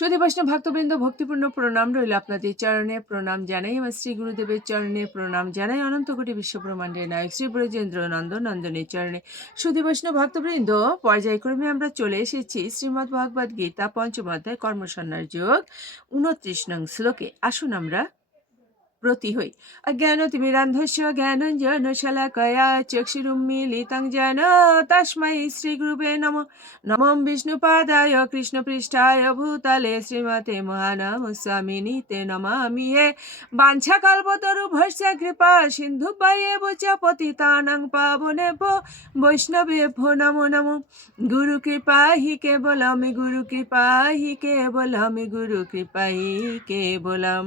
সুধী বৈষ্ণব ভক্তবৃন্দ, ভক্তিপূর্ণ প্রণাম রইল আপনাদের চরণে। প্রণাম জানাই আমার শ্রী গুরুদেবের চরণে, প্রণাম জানাই অনন্ত কোটি বিশ্বব্রহ্মাণ্ডের নায়ক শ্রী ব্রজেন্দ্র নন্দনের চরণে। সুধী বৈষ্ণব ভক্তবৃন্দ, পর্যায়ক্রমে আমরা চলে এসেছি শ্রীমদ্ ভগবদ্ গীতা পঞ্চম অধ্যায় কর্মসন্ন্যাস যোগ 29 নং শ্লোকে। আসুন আমরা ব্রতী হই। অজ্ঞানতিমিরান্ধস্য জ্ঞানাঞ্জনশলাকয়া চক্ষুरुन्मीलितं येन তস্मै শ্রীগুরুবে নমঃ। নমঃ বিষ্ণুপাদায় কৃষ্ণপৃষ্ঠায় ভূতলে শ্রীমতে মহানামস্বামিনিতে নমামি হে। বাঞ্ছাকল্পতরুভ্যশ্চ কৃপা সিন্ধুভ্যেব চ পতিতানাং পাবনেভ্যো বৈষ্ণবেভ্যো নমো নমঃ। গুরু কৃপা হি কেবলম, গুরু কৃপা হি কেবলম, গুরু কৃপা হি কেবলম।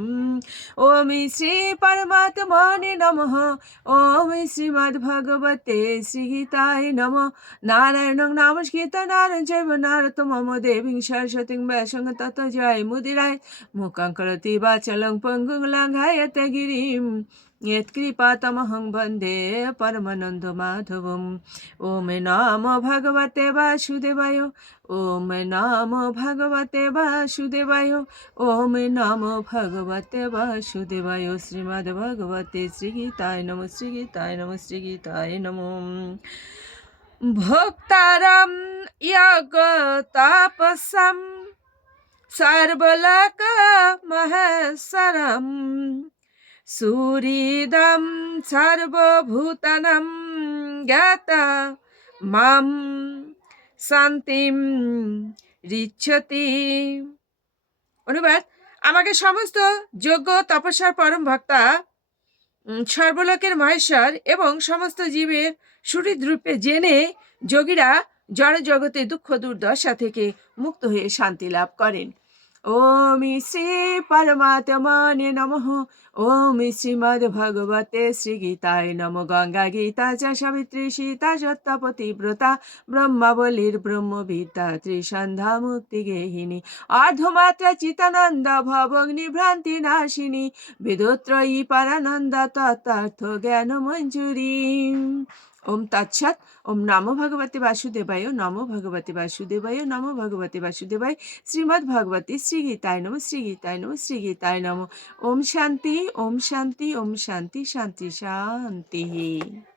ওম শ্রী পরমাত্মনে নমঃ। ওম শ্রীমদ্ভগবতে শ্রীগীতায় নমঃ। নারায়ণং নমস্কৃত্য নরং চৈব নরোত্তমং দেবীং সরস্বতীং ব্যাসং ততো জয়মুদীরয়েৎ। মূকং করোতি বাচালং পঙ্গুং লঙ্ঘয়তে গিরিম यत्कृपातमहं वन्दे परमानन्दमाधवम्। ॐ नमो भगवते वासुदेवाय। ॐ नमो भगवते वासुदेवाय। ॐ नमो भगवते वासुदेवाय। श्रीमद्भगवते श्रीगीताय नमः। श्रीगीताय नमः। श्रीगीताय नमः। भोक्तारं यज्ञतापसं सर्वलोकमहेश्वरम् সুহৃদম সর্বভূতানাং জ্ঞাতা মাম শান্তিম ঋচ্ছতি। অনুবাদ: আমাকে সমস্ত যোগ্য তপস্যার পরম ভক্তা, সর্বলোকের মহেশ্বর এবং সমস্ত জীবের সুহৃদরূপে জেনে যোগীরা জড় জগতে দুঃখ দুর্দশা থেকে মুক্ত হয়ে শান্তি লাভ করেন। ওম শ্রী পরমাত্মনে নমঃ। ওম শ্রীমদ্ ভগবতে শ্রীগীতায় নমঃ। গঙ্গা গীতা চ সাবিত্রী সীতা সত্যপতিব্রতা ব্রহ্মাবলীর ব্রহ্মবিদ্যা ত্রিসন্ধ্যা মুক্তি গেহিনী অর্ধমাত্রা চিতানন্দ ভবগ্নি ভ্রান্তি নাশিনী বেদোত্রয়ী পরানন্দ তত্ত্বার্থ জ্ঞান মঞ্জুরি। ওম তৎসৎ। ওম নমো ভগবতে বাসুদেবায়। নমো ভগবতে বাসুদেবায়। নমো ভগবতে বাসুদেবায়। শ্রীমদ্ ভগবতে শ্রীগীতায় নমঃ। শ্রীগীতায় নমঃ। শ্রীগীতায় নমঃ। ওম শান্তি। ওম শান্তি। ওম শান্তি। শান্তি শান্তি।